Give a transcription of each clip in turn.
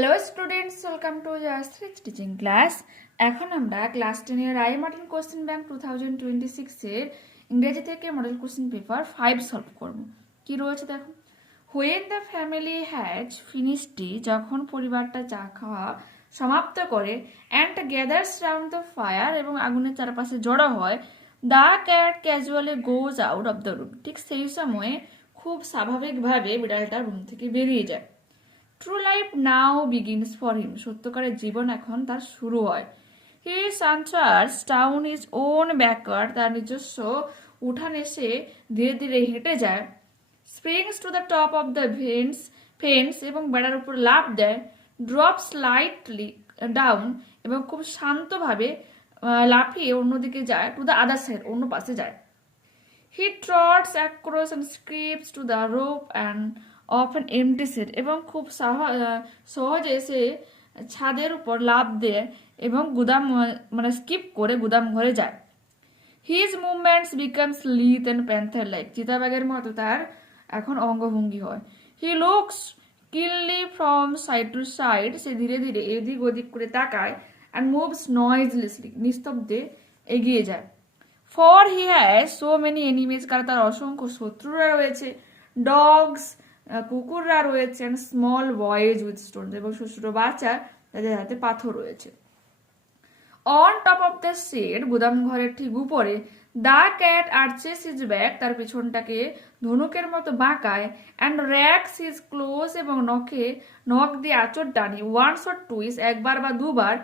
Hello students, welcome to Jayashri teaching class. এখন আমরা class 10 এর আই মডেল কোশ্চেন ব্যাংক 2026 এর ইংরেজি থেকে মডেল কোশ্চেন পেপার 5 সলভ করব। কি রয়েছে দেখো। When the family has finished tea, যখন পরিবারটা চা খাওয়া সমাপ্ত করে, and gathers round the fire, এবং আগুনের চারপাশে জড়ো হয়, the cat casually goes out of the room, ঠিক সেই সময়ে খুব স্বাভাবিকভাবে বিড়ালটা রুম থেকে বেরিয়ে যায়। True life now begins for him, সত্যকারের জীবন এখন তার শুরু হয়। হি সান্টার্স টাউন ইজ ওন ব্যাকওয়ার্ড, তার নিজস্ব উঠানে সে ধীরে ধীরে হেঁটে যায়। Springs to the top of the fence, এবং বেড়ার উপর লাফ দেয়। ড্রপস লাইটলি ডাউন, এবং খুব শান্তভাবে লাফিয়ে অন্যদিকে যায়। টু দ্য আদার সাইড, অন্য পাশে যায়। He trots across and scrapes to the rope and often empties it, এবং খুব সহজে সে ছাদের উপর লাফ দেয় এবং গুদাম স্কিপ করে গুদাম ঘরে যায়। His movements becomes lithe and panther-like, চিতাবাঘের মতো তার এখন অঙ্গভঙ্গি হয়। He looks keenly from side to side, সে ধীরে ধীরে এদিক ওদিক করে তাকায়। and moves noiselessly, নিস্তব্ধে এগিয়ে যায়। For he has so many enemies, কারণ তার অসংখ্য শত্রুরা রয়েছে। ডগস, কুকুররা রয়েছে। And small boys with stones, এবং ছোট ছোট বাচ্চা তাদের হাতে পাথর রয়েছে। On top of the shed, গুদাম ঘরের ঠিক উপরে। The cat arches his back, তার পেছনটাকে ধনুকের মতো বাঁকায়। অ্যান্ড র্যাক্স হিজ ক্লোজ, এবং নখ দিয়ে আঁচড় টানে। ওয়ান্স অর টুইস, একবার বা দুবার।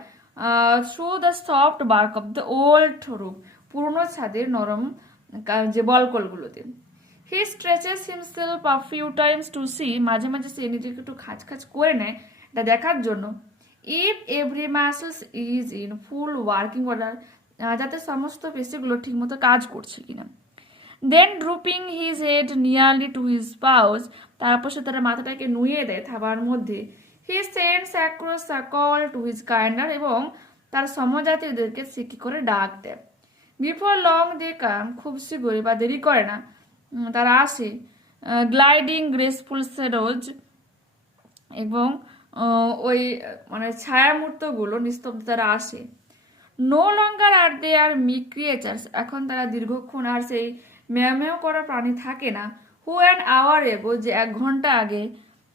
Through the soft bark of the old roof, পুরনো ছাদের নরম যে বলকলগুলোতে। He stretches himself a few times to see, মাঝে মাঝে সে নিজেকে একটু খাঁচ খাঁচ করে নেয় এটা দেখার জন্য। If every muscles is in full working order, যাতে সমস্ত পেশিগুলো ঠিকমতো কাজ করছে কিনা। Then drooping his head nearly to his paws, তারপর সে তার মাথাটাকে নুয়ে দেয় থাবার মধ্যে। He sends across a call to his kindred, এবং তার সমজাতীয়দেরকে সে কি করে ডাক দেয়। বিফোর লং দে কাম, খুব শীঘ্রই বা দেরি করে না তারা আসে। গ্লাইডিং গ্রেসফুল শ্যাডোজ, এবং ওই ছায়ামূর্তগুলো নিস্তব্ধ তারা আসে। নো লঙ্গার আর দে আর মিক ক্রিয়েচার্স, এখন তারা দীর্ঘক্ষণ আর সেই ম্যাও ম্যাও করা প্রাণী থাকে না। হু অ্যান আওয়ার এগো, যে 1 ঘন্টা আগে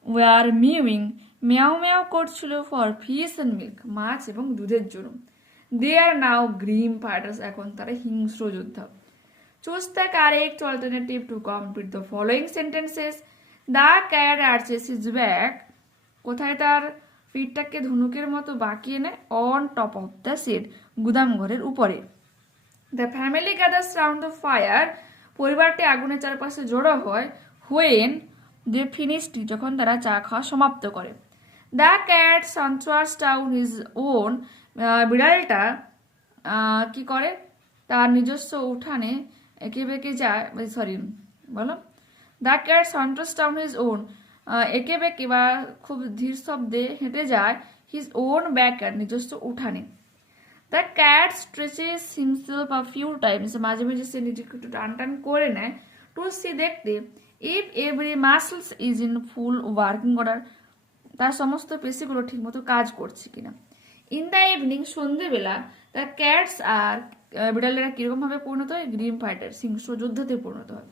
ওয়ে আর মিউইং, ম্যাও ম্যাও করছিল ফর ফিশ অ্যান্ড মিল্ক, মাছ এবং দুধের জন্য। দে আর নাও গ্রিম ফাইটার্স, এখন তারা হিংস্র যোদ্ধা। Choose the correct alternative to complete the following sentences. The cat arches his back, কোথায় তার পিঠটাকে ধনুকের মতো বাঁকিয়ে নেয়। On top of the shed, গুদাম ঘরের উপরে। The family gathers round the fire, পরিবারটি আগুনের চারপাশে জড়ো হয়। হোয়েন দে ফিনিশড, যখন তারা চা খাওয়া সমাপ্ত করে। দ্য ক্যাট সান্ট্রাস টাউন হিজ ওন, বিড়ালটা কি করে তার নিজস্ব উঠানে এঁকে বেঁকে যায়, বলো। দ্য ক্যাট সান্ট্রাস টাউন হিজ ওন, এঁকে বেঁকে বা খুব ধীর শব্দে হেঁটে যায়। হিজ ওন ব্যাকয়ার্ড, নিজস্ব উঠানে। The cat stretches himself a few times, মাঝে মাঝে সে নিজেকে একটু টান টান করে নেয়। টু সি, দেখতে। If every muscles is in full working order, তার সমস্ত পেশিগুলো ঠিকমতো কাজ করছে কিনা। ইন দ্য ইভিনিং, সন্ধ্যেবেলা। দ্য ক্যাটস আর, বিড়ালেরা কিরকম ভাবে পরিণত হয়? গ্রিম ফাইটার, হিংস্র যোদ্ধাতে পরিণত হয়।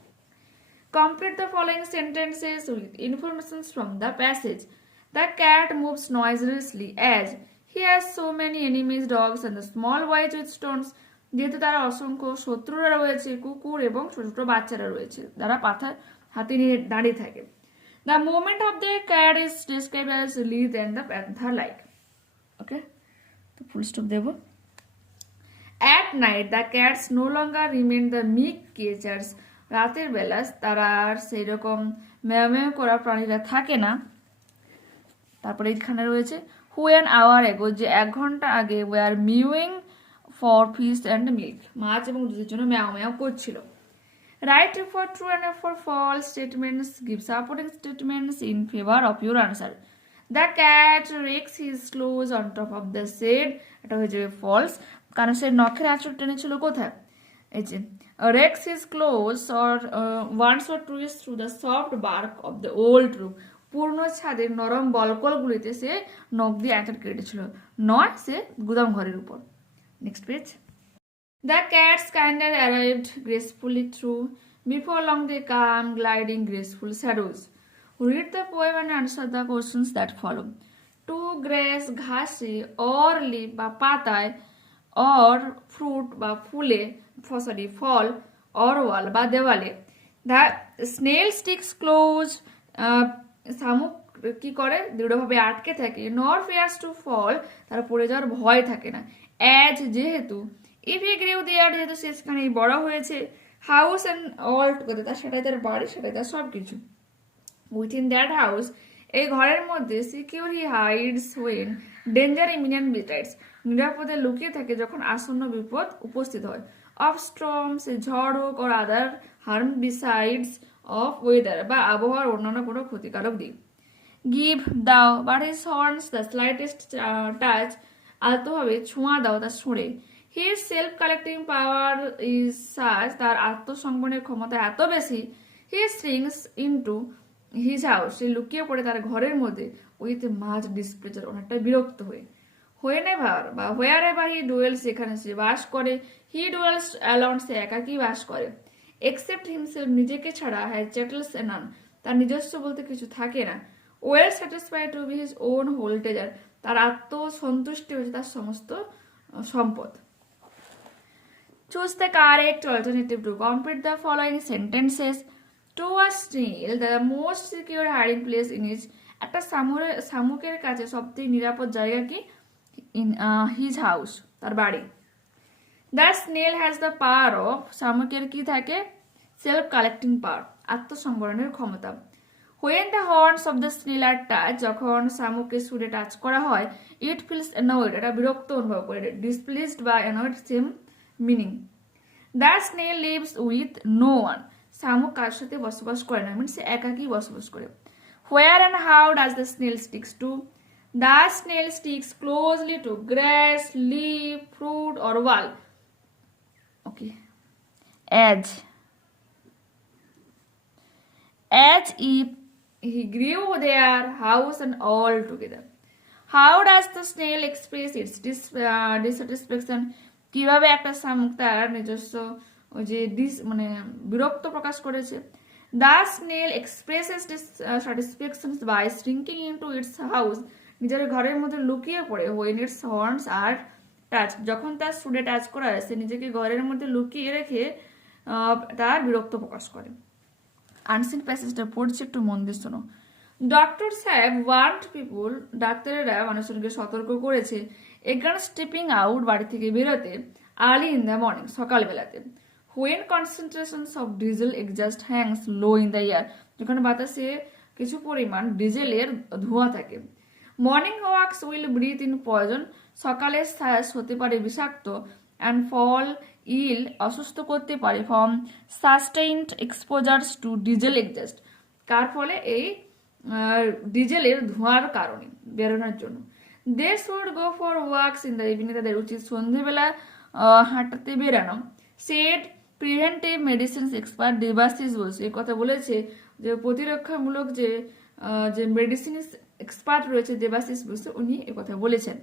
Complete the following sentences with information from the passage. The cat moves noiselessly as he has so many enemies, dogs and the small boys with stones. যেহেতু তারা অসংখ্য শত্রুরা রয়েছে, কুকুর এবং ছোট ছোট বাচ্চারা রয়েছে, তারা পাথর হাতে নিয়ে দাঁড়িয়ে থাকে। The movement of the cat is described as lithe and the panther-like. Okay, তো ফুল স্টপ দেব। At night, the cats no longer remain the meek creatures. রাতের বেলা তারা আর সেই রকম ম্যাও ম্যাও করা প্রাণীরা থাকে না। তারপরে এখানে রয়েছে হু অ্যান আওয়ার এগো, যে 1 ঘন্টা আগে were mewing for fish and milk, মাছ এবং দুধের জন্য ম্যাও ম্যাও করছিল। Write for true and for false statements, give supporting statements in favour of your answer. The cat wrecks his claws on top of the shed, এটা হয়ে যাবে ফলস, কারণ সে নখের আঁচড় টেনেছিল কোথায়? এই যে Rex his clothes or once or twice through the soft bark of the old roof, পূর্ণ ছাদের নরম বলকলগুলিতে সে নখ দিয়ে আঁচড় কেটেছিল, নয় সে গুদাম ঘরের উপর। Next page. The cats kinder arrived gracefully through. Before long they come gliding graceful shadows. Read the poem and answer the questions that follow. To grace ঘাসে or leaf বা পাতায় or fruit বা ফুলে ফল or wall বা দেওয়ালে। The snail sticks close. শামুক কি করে দৃঢ়ভাবে আটকে থাকে। nor fears to fall, তার পড়ে যাওয়ার ভয় থাকে না। as যেহেতু if he grew there, যেহেতু সে সেখানে বড় হয়েছে। house and all together, তার সেটাই তার বাড়ি, সেটাই তার সব কিছু। within that house, এই ঘরের মধ্যে secure he hides when danger imminent besides, নিরাপদে লুকিয়ে থাকে যখন আসন্ন বিপদ উপস্থিত হয়। of storms, ঝড় হোক or other harm besides of weather, বা আবহাওয়ার অন্যান্য কোনো ক্ষতিকারক দিক। give দাও, but his horns the slightest touch, আলতোভাবে ছোঁয়া দাও তার সুরে। his self collecting power is such, তার আত্মসংবরণের ক্ষমতা এত বেশি। he shrinks into his house, সে লুকিয়ে পড়ে তার ঘরের মধ্যে with much displeasure, অনেকটা বিরক্ত হয়ে। whenever বা wherever he dwells, সেখানে সে বাস করে। he dwells alone, সে একাকী বাস করে। except himself, নিজেকে ছাড়া has chattels none, তার নিজস্ব বলতে কিছু থাকে না। well satisfied to be his own whole treasure, তার আত্মসন্তুষ্টি হচ্ছে তার সমস্ত সম্পদ। choose the correct alternative to complete the following sentences. to a snail, the most secure hiding place in his, একটা শামুকের কাছে সবথেকে নিরাপদ জায়গা কি? in his house, তার বাড়ি। the snail has the power of, শামুকের কি থাকে? self collecting power, আত্মসংবরণের ক্ষমতা। when the horns of the snail are touched, যখন শামুকের সুরে টাচ করা হয়, it feels annoyed, এটা বিরক্ত অনুভব করে। displeased বা annoyed same meaning. the snail lives with no one, শামুক কার সাথে বসবাস করে না, মিনস একাকী বসবাস করে। where and how does the snail sticks to? the snail sticks closely to grass, leaf, fruit or wall. okay. as if he grew their house and all together. how does the snail express its dissatisfaction? কিভাবে একটা শামুক তার নিজস্ব যে বিরক্ত প্রকাশ করেছে। the snail expresses dissatisfaction by shrinking into its house, নিজের ঘরের মধ্যে লুকিয়ে পড়ে। when its horns are touched, যখন তার সুরে টাচ করা হয় সে নিজেকে ঘরের মধ্যে লুকিয়ে রেখে তার বিরক্ত প্রকাশ করে। আনসিন প্যাসেজটা পড়ছি, একটু মন দিয়ে শোনো। ডক্টর সাহেব ওয়ার্নড পিপুল, ডাক্তারেরা মানুষজনকে সতর্ক করেছে এগেইনস্ট স্টেপিং আউট, বাড়ি থেকে বেরোতে, আর্লি ইন দ্য মর্নিং, সকালবেলাতে। when concentrations of diesel exhaust hangs low in the air, যখন বাতাসে কিছু পরিমাণ ডিজেলের ধোঁয়া থাকে। Morning walks will breathe in poison, সকালের শ্বাস হতে পারে বিষাক্ত। অ্যান্ড ফল ইল, অসুস্থ করতে পারে। From sustained exposures to diesel exhaust, কার ফলে? এই ডিজেলের ধোঁয়ার কারণে বেরোনোর জন্য। They should go for walks in the evening, তাদের উচিত সন্ধ্যেবেলা হাঁটাতে বেরানো। Said preventive medicines expert Debashis Basu, এই কথা বলেছে যে প্রতিরক্ষামূলক যে মেডিসিন এক্সপার্ট রয়েছে দেবাশিস বসু, উনি এ কথা বলেছেন,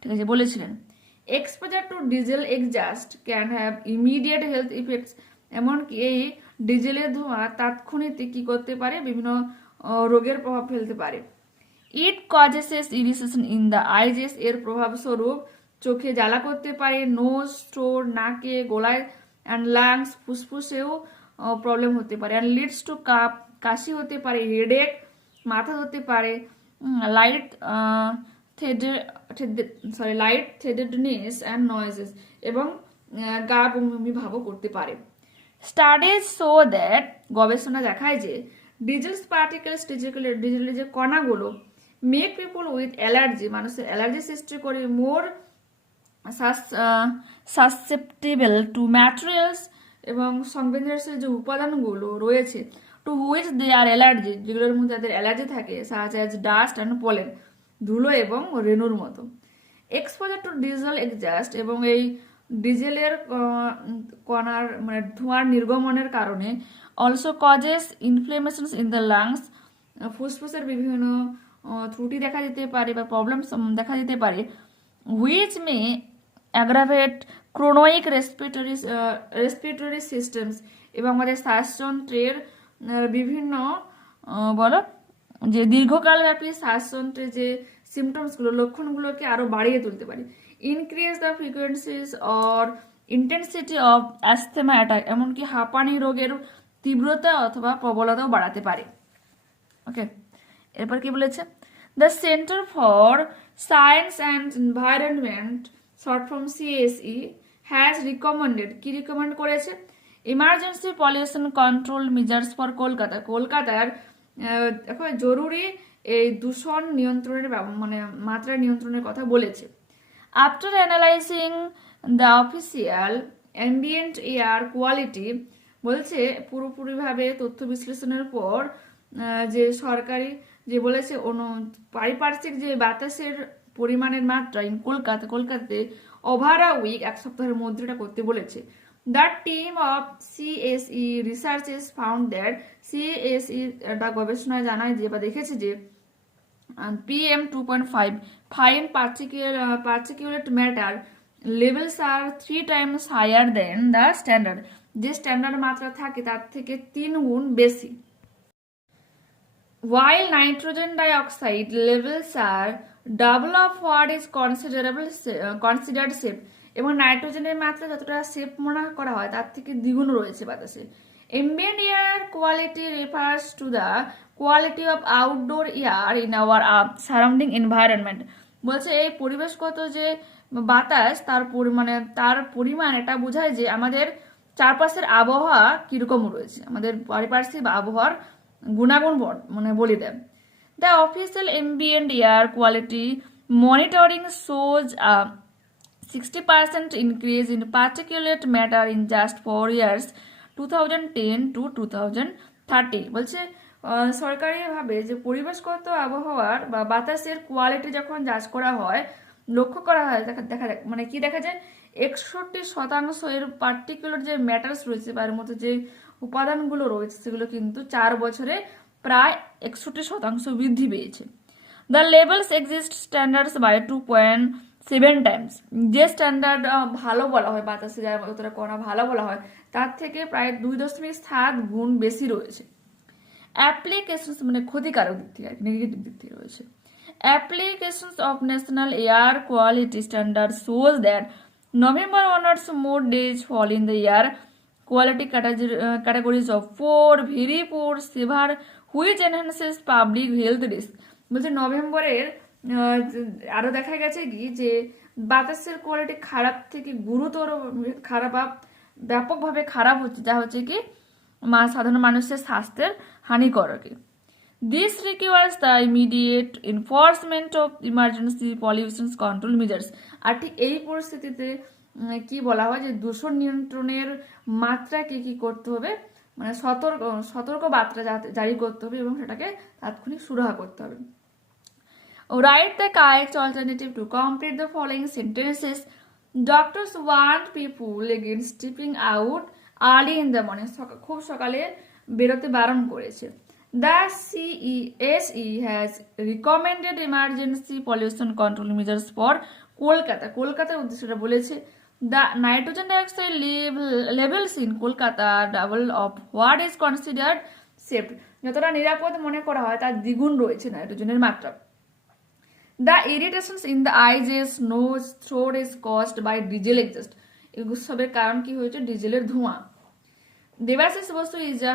ঠিক আছে, বলেছিলেন। Exposure to diesel exhaust can have immediate health effects, এমনকি এই ডিজেলের ধোঁয়া তাৎক্ষণিক কি করতে পারে? বিভিন্ন রোগের প্রভাব ফেলতে পারে। It causes irritation in the eyes, এর প্রভাবস্বরূপ চোখে জ্বালা করতে পারে। নোজ, স্টোর, নাকে, গলায়, অ্যান্ড লাংস, ফুসফুসেও প্রবলেম হতে পারে। অ্যান্ড লিডস টু কাপ, কাশি হতে পারে। হেডেক, মাথা ধরতে পারে। লাইট থেডেডনেস অ্যান্ড নয়েজেস, এবং গা বমি ভাবও করতে পারে। স্টাডিজ শো দ্যাট, গবেষণা দেখায় যে ডিজেলস পার্টিকেলস, ডিজেলের যে কণাগুলো মেক পিপল উইথ অ্যালার্জি, মানুষের অ্যালার্জি সৃষ্টি করে। মোর সাসসেপ্টেবল টু ম্যাটেরিয়ালস, এবং সংবেদনশীল যে উপাদানগুলো রয়েছে to which they are allergy, যেগুলোর মধ্যে তাদের অ্যালার্জি থাকে, such as dust and pollen, ধুলো এবং রেণুর মতো। এক্সপোজার টু ডিজেল এক্সজাস্ট, এবং এই ডিজেলের কণার ধোঁয়ার নির্গমনের কারণে also causes inflammations in the lungs, ফুসফুসের বিভিন্ন ত্রুটি দেখা দিতে পারে বা প্রবলেম দেখা দিতে পারে, which may aggravate chronic respiratory systems, এবং আমাদের শ্বাসযন্ত্রের বিভিন্ন বলো যে দীর্ঘকালব্যাপী শ্বাসযন্ত্রের যে সিমটমসগুলো, লক্ষণগুলোকে আরও বাড়িয়ে তুলতে পারে। Increase the frequencies or intensity of asthma attack, এমনকি হাঁপানি রোগের তীব্রতা অথবা প্রবলতাও বাড়াতে পারে। ওকে, এরপর কি বলেছে, the centre for science and environment, short form CSE, has recommended, কি রিকমেন্ড করেছে, emergency pollution control measures for Kolkata, কলকাতার দেখো জরুরি এই দূষণ নিয়ন্ত্রণের মানে মাত্রা নিয়ন্ত্রণের কথা বলেছে। After analysing the official ambient air quality, বলছে পুরোপুরিভাবে তথ্য বিশ্লেষণের পর যে সরকারি যে বলেছে পারিপার্শ্বিক যে বাতাসের পরিমাণের মাত্রা ইন কলকাতাতে ওভার আ উইক, এক সপ্তাহের মধ্যে এটা করতে বলেছে। The team of CSE researches found that, CSE একটা গবেষণায় জানায় যে বা দেখেছে যে PM 2.5 fine particulate matter levels are 3 times higher than the standard, যে স্ট্যান্ডার্ড মাত্রা থাকে তার থেকে 3 গুণ বেশি। While nitrogen dioxide levels are double of what is considered safe, এবং নাইট্রোজেনের মাত্রা যতটা সেফ মনে করা হয় তার থেকে দ্বিগুণ রয়েছে বাতাসে। Ambient air quality refers to the quality of outdoor air in our surrounding environment, বলছে এই পরিবেশগত যে বাতাস তার পরিমাণ এটা বোঝায় যে আমাদের চারপাশের আবহাওয়া কিরকম রয়েছে, আমাদের পারিপার্শ্বিক আবহাওয়ার গুণাগুণ মানে বলে দেন। The official ambient air quality monitoring shows 60% increase in particulate matter in just 4 years 2010 to 2030, বলছে সরকারিভাবে যে পরিবেশগত আবহাওয়ার বা বাতাসের কোয়ালিটি যখন যাচ করা হয়, লক্ষ্য করা হয়, মানে কি দেখা যায় 61% এর পার্টিকুলার যে ম্যাটার্স রয়েছে বা এর মধ্যে যে উপাদানগুলো রয়েছে সেগুলো কিন্তু 4 বছরে প্রায় 61% বৃদ্ধি পেয়েছে। The levels exist standards by 2.7 times, যে স্ট্যান্ডার্ড ভালো বলা হয় বাতাসে যতটা করা ভালো বলা হয় তার থেকে প্রায় 2.7 গুণ বেশি রয়েছে। অ্যাপ্লিকেশনস মানে ক্ষতিকারক দিক থেকে নেগেটিভ দিক থেকে রয়েছে। Applications of national air quality standard shows that November onwards more days fall in the air quality categories of poor, very poor, severe, which enhances public health risk, বলছে নভেম্বরের আরো দেখা গেছে কি যে বাতাসের কোয়ালিটি খারাপ থেকে গুরুতর খারাপ ব্যাপকভাবে খারাপ হচ্ছে, যা হচ্ছে কি সাধারণ মানুষের স্বাস্থ্যের হানিকর। This requires the immediate enforcement of emergency pollution control measures, আর ঠিক এই পরিস্থিতিতে কি বলা হয় যে দূষণ নিয়ন্ত্রণের মাত্রা কি করতে হবে, মানে সতর্ক বার্তা জারি করতে হবে এবং সেটাকে তাৎক্ষণিক সুরাহা করতে হবে। Write the correct alternative to complete the following sentences. Doctors warn people against stepping out early in the morning, খুব সকালে বেরোতে বারণ করেছে। The CESE has recommended emergency pollution control measures for কলকাতার উদ্দেশ্যটা বলেছে। The nitrogen dioxide levels in Kolkata double of what is considered safe, যতটা নিরাপদ মনে করা হয় তার দ্বিগুণ রয়েছে নাইট্রোজেনের মাত্রা। The irritations in the eyes, nose, throat is caused by diesel exhaust, এসবের কারণ কি হয়েছে ডিজেলের ধোঁয়া। Debashis Basu is a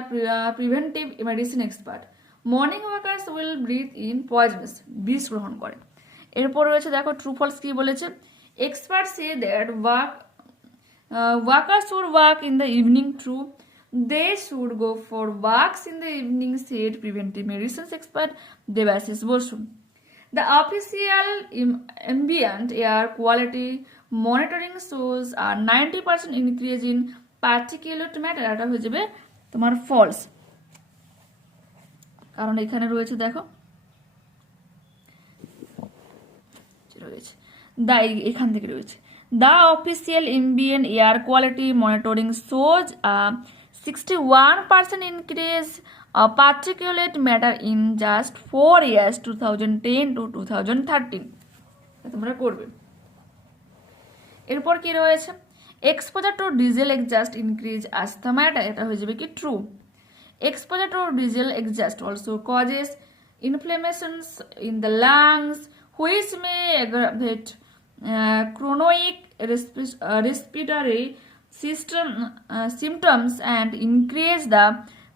preventive medicine expert, morning walkers will breathe in poisonous, বিষ গ্রহণ করে। এরপর রয়েছে দেখো ট্রু ফলস কি বলেছে, expert say that walkers should walk in the evening, true, they should go for walks in the evening, said preventive medicine expert Debashis Basu. The official ambient air quality monitoring shows a 90% increase in particulate matter, এটা হয়ে যাবে তোমার false, কারণ এখানে রয়েছে দেখো এখান থেকে রয়েছে the official ambient air quality monitoring 61% increase of particulate matter in just 4 years 2010 to 2013 তোমরা করবে। এরপর কি রয়েছে, exposure to diesel exhaust increase asthma, এটা হয়ে যাবে কি true. Exposure to diesel exhaust also causes inflammations in the lungs which may aggravate chronic respiratory symptoms and increase the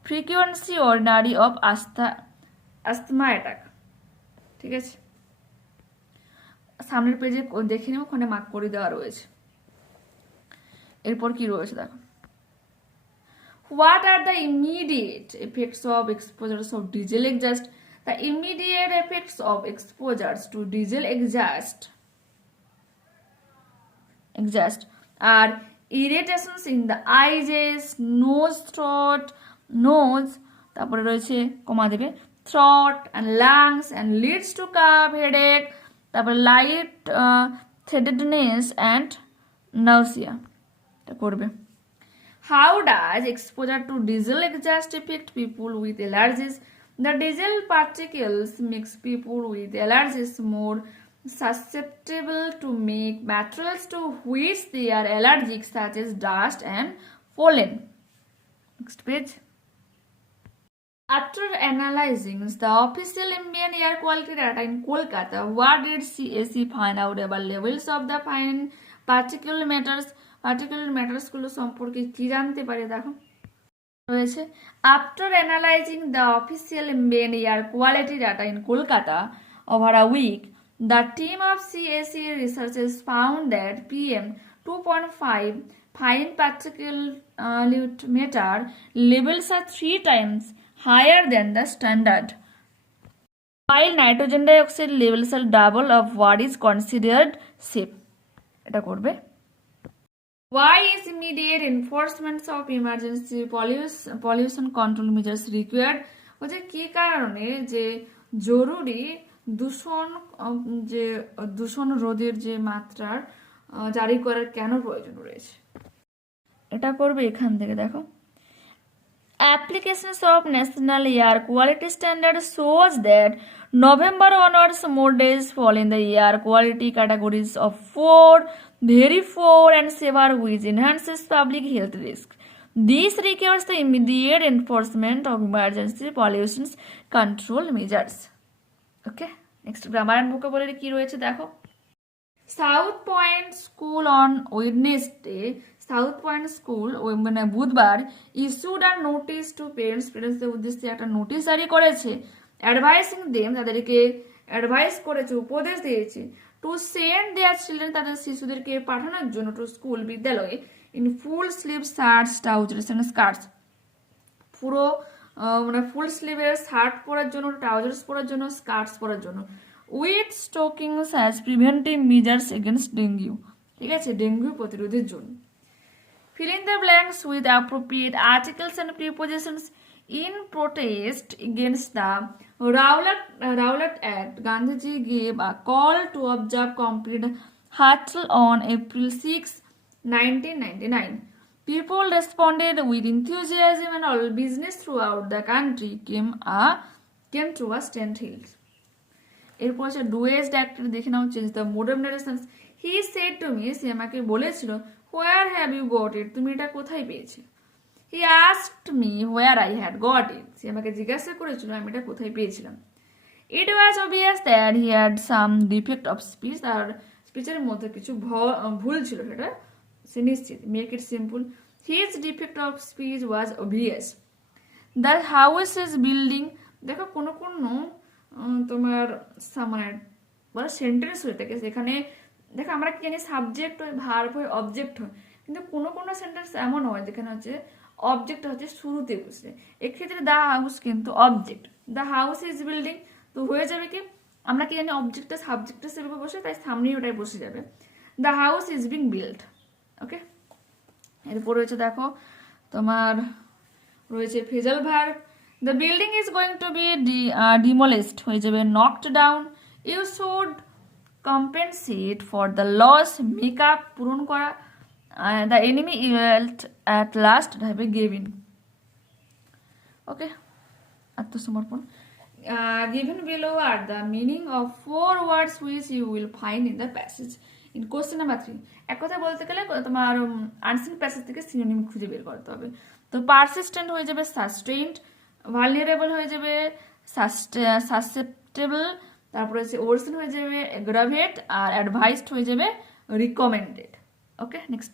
frequency ordinary of asthma attack। ঠিক আছে, সামনের পেজে দেখে নিও, ওখানে মার্ক করে দেওয়া রয়েছে। এরপর কি রয়েছে দেখো, what are the immediate effects of exposures of diesel exhaust? The immediate effects of exposures to diesel exhaust are irritations in the eyes, nose, তারপরে রয়েছে কমা দেবে, throat and lungs and leads to cough, headache, তারপরে light headedness and nausea। এটা করবে। How does exposure to diesel exhaust affect people with allergies? The diesel particles makes people with allergies more susceptible to make materials to which they are allergic, such as dust and pollen. Next page. After analyzing the official ambient air quality data in Kolkata, what did CAC find out about levels of the fine particulate matters? Particulate matters গুলো সম্পর্কে কি জানতে পারে দেখো রয়েছে, after analyzing the official ambient air quality data in Kolkata over a week, the team of CAC researchers found that PM 2.5 fine particulate matter levels are 3 times higher than the standard, while nitrogen dioxide levels are double of what is considered safe। এটা করবে। Why is immediate enforcement of emergency pollution control measures required? বলছে কি কারণে যে জরুরি দূষণ রোধের যে মাত্রার জারি করার কেন প্রয়োজন রয়েছে, এটা করবে এখান থেকে দেখো, applications of national air quality standards shows that November onwards more days fall in the air quality categories of 4, very poor and severe, which enhances public health risk. This requires the immediate enforcement of emergency pollution control measures. Okay, next grammar and vocabulary কি রয়েছে দেখো, south point school on Wednesday, south point school মানে বুধবার issued আর notice two পেরেন্টসদের উদ্দেশ্যে একটা notice জারি করেছে, advising them, তাদেরকে অ্যাডভাইস করেছে, উপদেশ দিয়েছে, টু সেন্ড দেয়ার চিলড্রেন, তাদের শিশুদেরকে পাঠানোর জন্য, টু স্কুল বিদ্যালয়ে, in full sleeve shirts, trousers and skirts, পুরো মানে ফুল স্লিভের শার্ট পরার জন্য, ট্রাউজার্স পরার জন্য, স্কার্টস পরার জন্য, with stockings as preventive measures against dengue. ঠিক আছে, ডেঙ্গু প্রতিরোধের জন্য। Fill in the blanks with appropriate articles and prepositions. In protest against the Rowlatt Act, Gandhiji gave a call to observe complete Hartal on April 6, 1999. People responded with enthusiasm and all business throughout the country came to a standstill. এরপর সে ডুয়েস্ট অ্যাক্টর দেখে নাও, change the mode of narrations. He said to me, সে আমাকে বলেছিল, where have you got it, তুমি এটা কোথায় পেয়েছো। He asked me where I had got it, সে আমাকে জিজ্ঞাসা করেছিল আমি এটা কোথায় পেয়েছিলাম। It was obvious that he had some defect of speech, তার স্পিচের মধ্যে কিছু ভুল ছিল, সেটা সে নিশ্চিত। Make it simple, his defect of speech was obvious. The house is building, দেখো কোনো কোনো তোমার মানে বলো সেন্টেন্স হয়ে থাকে, সেখানে দেখো আমরা কি জানি সাবজেক্ট হয়, ভার্ব হয়, অবজেক্ট হয়, কিন্তু কোনো কোনো সেন্টেন্স এমন হয় যেখানে হচ্ছে অবজেক্ট হচ্ছে শুরুতে বসে, এক্ষেত্রে দ্য হাউস কিন্তু object, the house is building, তো হয়ে যাবে কি আমরা কি জানি অবজেক্টটা সাবজেক্টের সেভাবে বসে, তাই সামনেই ওটাই বসে যাবে, the house is being build. Okay, এরপর রয়েছে দেখো তোমার রয়েছে phrasal verb, the building is going to be demolished, হয়ে যাবে knocked down, you should compensate for the loss, make up, পূরণ করা, the enemy yelled at last, have given, ওকে, আত্মসমর্পণ। Given below are the meaning of 4 words which you will find in the passage. In question number 3, এক কথা বলতে গেলে তোমার unseen passage থেকে synonym খুঁজে বের করতে হবে। তো পারসিস্টেন্ট হয়ে যাবে সাস্টেইনড, ভালনারেবল হয়ে যাবে সাসেপ্টেবল, তারপরে হচ্ছে ওরসন হয়ে যাবে গ্রাভেট, আর অ্যাডভাইসড হয়ে যাবে রিকমেন্ডেড। ওকে, নেক্সট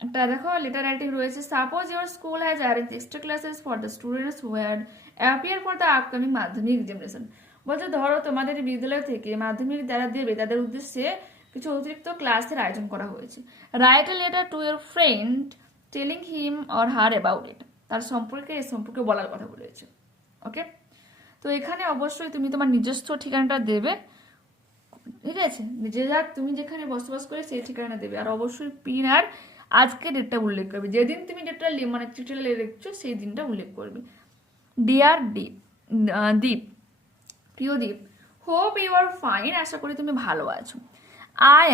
একটা দেখো লেটার রাইটিং রয়েছে। Suppose your school has arrange extra classes for the students who had appear for the upcoming মাধ্যমিক এক্সামিনেশন। বলছে ধরো তোমাদের বিদ্যালয় থেকে মাধ্যমিক যারা দেবে তাদের উদ্দেশ্যে কিছু অতিরিক্ত ক্লাসের আয়োজন করা হয়েছে। Write a letter to your friend telling him or her about it. তার সম্পর্কে এই সম্পর্কে বলার কথা বলেছে। ওকে, তো এখানে অবশ্যই তুমি তোমার নিজস্ব ঠিকানাটা দেবে, ঠিক আছে, তুমি যেখানে বসবাস করে সেই ঠিকানা দেবে, আর অবশ্যই পিন আর আজকে ডেটটা উল্লেখ করবে, যেদিন তুমি ডেটটা মানে চিঠিটা লিখছো সেই দিনটা উল্লেখ করবে। ডিয়ার দীপ, প্রিয় দীপ, হোপ ইউ আর ফাইন, আশা করি তুমি ভালো আছো। I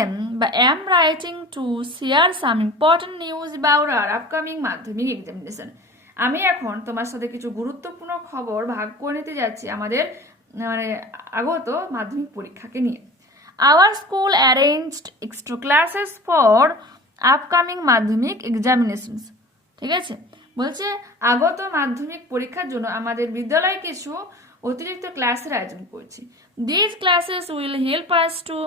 am writing to share some important news about our upcoming মাধ্যমিক এক্সামিনেশন। আমি এখন তোমার সাথে কিছু গুরুত্বপূর্ণ খবর ভাগ করে নিতে যাচ্ছি আমাদের মানে আগত মাধ্যমিক পরীক্ষাকে নিয়ে। Our school arranged extra classes for upcoming মাধ্যমিক এক্সামিনেশনস। ঠিক আছে, বলছে আগত মাধ্যমিক পরীক্ষার জন্য আমাদের বিদ্যালয়ে কিছু অতিরিক্ত ক্লাসের আয়োজন করছি। These classes will help us to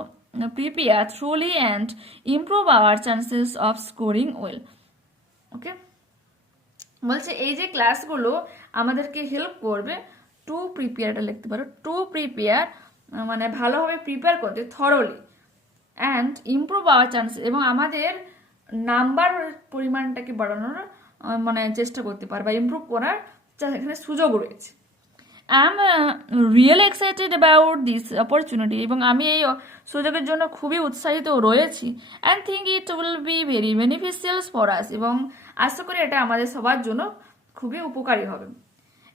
prepare truly and improve our chances of scoring well. ওকে, বলছে এই যে ক্লাসগুলো আমাদেরকে হেল্প করবে টু প্রিপেয়ারটা লিখতে পারো, টু প্রিপেয়ার মানে ভালোভাবে প্রিপেয়ার করতে, thoroughly, and improve hour chances, এবং আমাদের নাম্বার পরিমাণটাকে বাড়ানোর মানে চেষ্টা করতে পারে বা ইমপ্রুভ করার এখানে সুযোগ রয়েছে। I am really excited about this opportunity, এবং আমি এই সুযোগের জন্য খুবই উৎসাহিত রয়েছি। And think it will be very beneficial for us, এবং আশা করি এটা আমাদের সবার জন্য খুবই উপকারী হবে।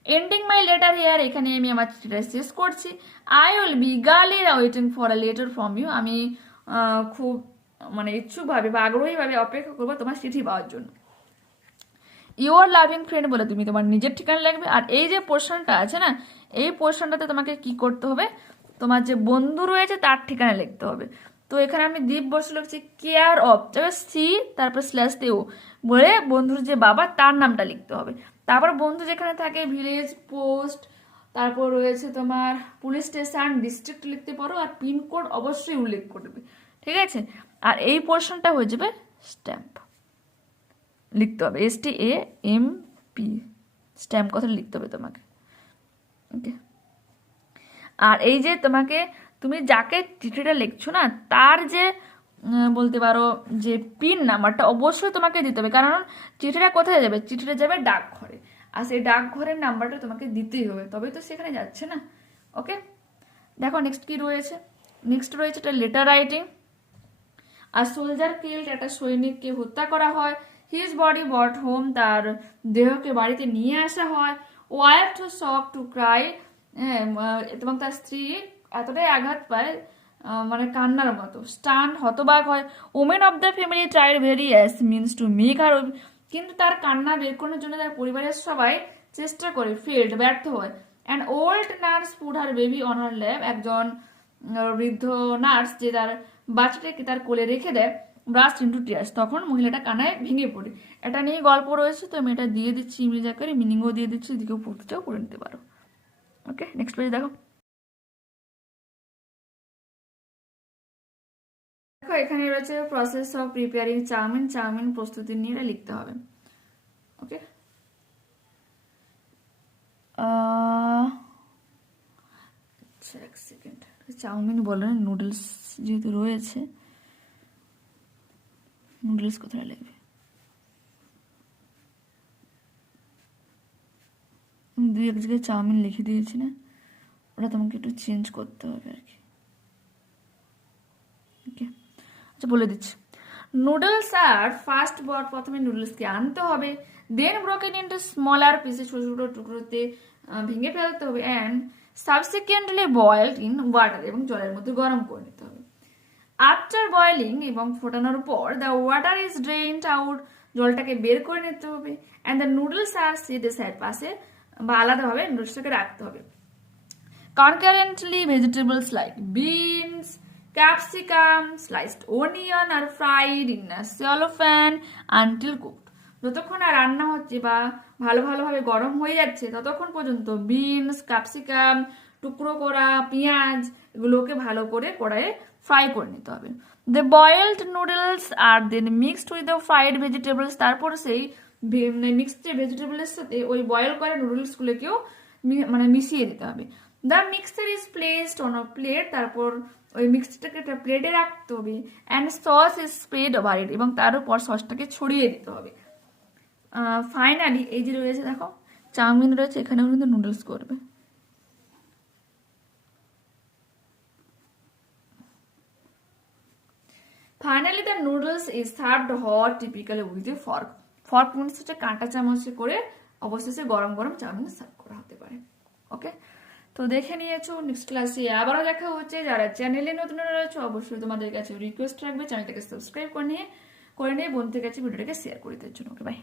এন্ডিং মাই লেটার হিয়ার, এখানে আমি আমার চিঠিটা শেষ করছি। I will be eagerly waiting for a letter from you, আমি খুব মানে ইচ্ছুকভাবে বা আগ্রহীভাবে অপেক্ষা করবো তোমার চিঠি পাওয়ার জন্য। ইউর লাভিং ফ্রেন্ড বলে তুমি তোমার নিজের ঠিকানা লিখবে, আর এই যে পোর্শনটা আছে না, এই পোর্শনটাতে তোমাকে কি করতে হবে, তোমার যে বন্ধু রয়েছে তার ঠিকানা লিখতে হবে। তো এখানে আমি দীপ বসে লিখছি কেয়ার অফ, সি তারপর স্ল্যাশ দেও বলে বন্ধুর যে বাবা তার নামটা লিখতে হবে। তারপর বন্ধু যেখানে থাকে ভিলেজ, পোস্ট, তারপর রয়েছে তোমার পুলিশ স্টেশন, ডিস্ট্রিক্ট লিখতে পারো, আর পিনকোড অবশ্যই উল্লেখ করবে, ঠিক আছে। আর এই পোর্শনটা হয়ে যাবে স্ট্যাম্প লিখতে হবে, STAMP, স্ট্যাম্প কথা লিখতে হবে তোমাকে। ওকে, আর এই যে তোমাকে তুমি যাকে চিঠিটা লিখছো না তার যে বলতে পারো যে পিন নাম্বারটা অবশ্যই তোমাকে দিতে হবে, কারণ চিঠিটা কোথায় যাবে, চিঠিটা যাবে ডাকঘরে, আর সেই ডাকঘরের নাম্বারটা তোমাকে দিতেই হবে, তবেই তো সেখানে যাচ্ছে না। ওকে, দেখো নেক্সট কি রয়েছে। নেক্সট রয়েছে একটা লেটার রাইটিং। আর সোলজার কিল্ড, একটা সৈনিককে হত্যা করা হয়। হিজ বডি বট হোম, তার দেহকে বাড়িতে নিয়ে আসা হয়। Wife to shock to cry, এবং তার স্ত্রী এতটাই আঘাত পায় মানে কান্নার মতো। স্টান, হতবাক হয়। Women of the family tried various means to make her, কিন্তু তার কান্না বের করার জন্য তার পরিবারের সবাই চেষ্টা করে, ফেল্ড, ব্যর্থ হয়। And old nurse put her baby on her lap, একজন বৃদ্ধ নার্স যে তার বাচ্চাটাকে তার কোলে রেখে দেয়। ব্রাস্ট ইন্টু টিয়ার্স, তখন মহিলাটা কান্নায় ভেঙে পড়ে। এটা নিয়ে গল্প রয়েছে, তো আমি এটা দিয়ে দিচ্ছি ইংরেজি আকারে, মিনিংও দিয়ে দিচ্ছি, এদিকেও পড়তে চাও পড়ে নিতে পারো। ওকে, নেক্সট পেজ দেখো। দেখো এখানে রয়েছে process of preparing chowmein, chowmein প্রস্তুতি নিয়ে এটা লিখতে হবে। ওকে, আচ্ছা এক সেকেন্ড, চাউমিন বলে নুডলস যেহেতু রয়েছে, নুডলস কোথায় লিখবে, দুই এক জায়গায় চাউমিন লিখে দিয়েছি না, ওটা তোমাকে একটু চেঞ্জ করতে হবে আর কি। ওকে, আচ্ছা বলে দিচ্ছি। নুডলস আর ফার্স্ট বট, প্রথমে নুডলসকে আনতে হবে, দেন ব্রোকেন ইনটু স্মলার পিসে, ছোট ছোট টুকরোতে ভেঙে ফেলতে হবে, and subsequently boiled in water, এবং জলের মধ্যে গরম করে নিতে হবে। আফটার বয়েলিং, এবং ফোটানোর পর, the water is drained out, জলটাকে বের করে নিতে হবে। And the noodles are set aside, পাশে বা আলাদাভাবে নুডলসটাকে রাখতে হবে। Concurrently, vegetables like beans, capsicum, sliced onion are fried in a shallow pan until cooked. যতক্ষণ না রান্না হচ্ছে বা ভালোভাবে গরম হয়ে যাচ্ছে ততক্ষণ পর্যন্ত বিনস, ক্যাপসিকাম, টুকরো করা পেঁয়াজ এগুলোকে ভালো করে কড়াইয়ে ফ্রাই করে নিতে হবে। The boiled noodles are then mixed with the fried vegetables. তারপর সেই মিক্সড ভেজিটেবলের সাথে ওই বয়েল করা নুডলসগুলোকেও মিশিয়ে দিতে হবে। The mixture is placed on a plate, তারপর ওই মিক্সচারটাকে একটা প্লেটে রাখতে হবে। And sauce is spread over it, এবং তার উপর সসটাকে ছড়িয়ে দিতে হবে। ফাইনালি এই যে রয়েছে দেখো চাউমিন রয়েছে, এখানেও কিন্তু নুডলস করবে। Finally the noodles is served hot typically with a fork. Fork means হচ্ছে কাঁটা চামচে করে অবশেষে গরম গরম চাউমিন সার্ভ করা হতে পারে। ওকে, তো দেখে নিয়েছো। নেক্সট ক্লাসে আবারও দেখা হচ্ছে। যারা চ্যানেলে নতুন রয়েছে অবশ্যই তোমাদের কাছে রিকোয়েস্ট রাখবে চ্যানেলটাকে সাবস্ক্রাইব করে নিয়ে বন্ধুদের কাছে ভিডিওটাকে শেয়ার করে দেওয়ার জন্য। ওকে, বাই।